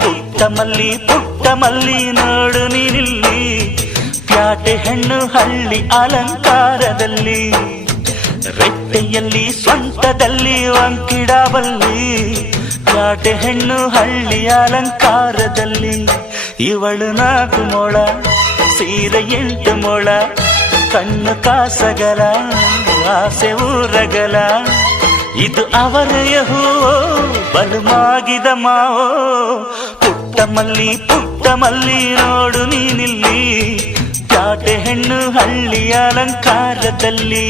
ಪುಟ್ಟ ಮಲ್ಲಿ ನೋಡು ನೀನಿಲ್ಲಿ ಪ್ಯಾಟೆ ಹೆಣ್ಣು ಹಳ್ಳಿ ಅಲಂಕಾರದಲ್ಲಿ ರೆಟ್ಟೆಯಲ್ಲಿ ಸ್ವಂತದಲ್ಲಿ ವಂಕಿಡಬಲ್ಲಿ ಪ್ಯಾಟೆ ಹೆಣ್ಣು ಹಳ್ಳಿ ಅಲಂಕಾರದಲ್ಲಿ ಇವಳು 4 ಮೊಳ ಸೀರೆ 8 ಮೊಳ ಕಣ್ಣು ಕಾಸಗಲ ಆಸೆ ಊರಗಲ ಇದು ಅವರೆಯ ಹೂವೋ ಬಲುಮಾಗಿದ ಮಾವೋ ಪುಟ್ಟ ಮಲ್ಲಿ ನೋಡು ನೀನಿಲ್ಲಿ ಪ್ಯಾಟೆ ಹೆಣ್ಣು ಹಳ್ಳಿ ಅಲಂಕಾರದಲ್ಲಿ